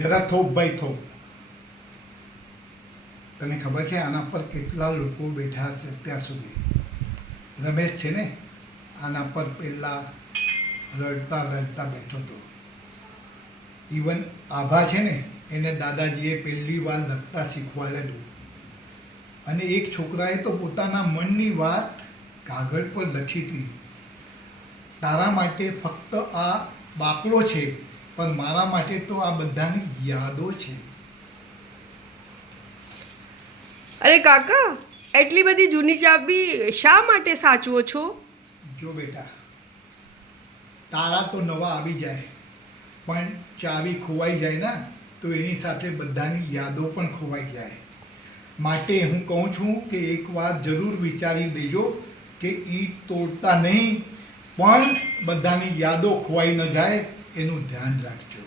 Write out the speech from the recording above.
જરા થોપ ભાઈ થોપ. તને ખબર છે આના પર કેટલા લોકો બેઠા હશે ત્યાં સુધી? રમેશ છે ને, આના પર પહેલાં રડતા રડતા બેઠો હતો. ઇવન આભા છે ને, એને દાદાજીએ પહેલી વાર લખતા શીખવાડેલું. અને એક છોકરાએ તો પોતાના મનની વાત કાગળ પર લખી હતી. તારા માટે ફક્ત આ બાકડો છે, પણ મારા માટે તો આ બધાની યાદો છે. અરે કાકા, એટલી બધી જૂની ચાબી શા માટે સાચવો છો? જો બેટા, તારા તો નવા આવી જાય, પણ ચાવી ખોવાઈ જાય ને તો એની સાથે બધાની યાદો પણ ખોવાઈ જાય. માટે હું કહું છું કે એકવાર જરૂર વિચારી દેજો કે ઈંટ તોડતા નહીં, પણ બધાની યાદો ખોવાઈ ન જાય એનું ધ્યાન રાખજો.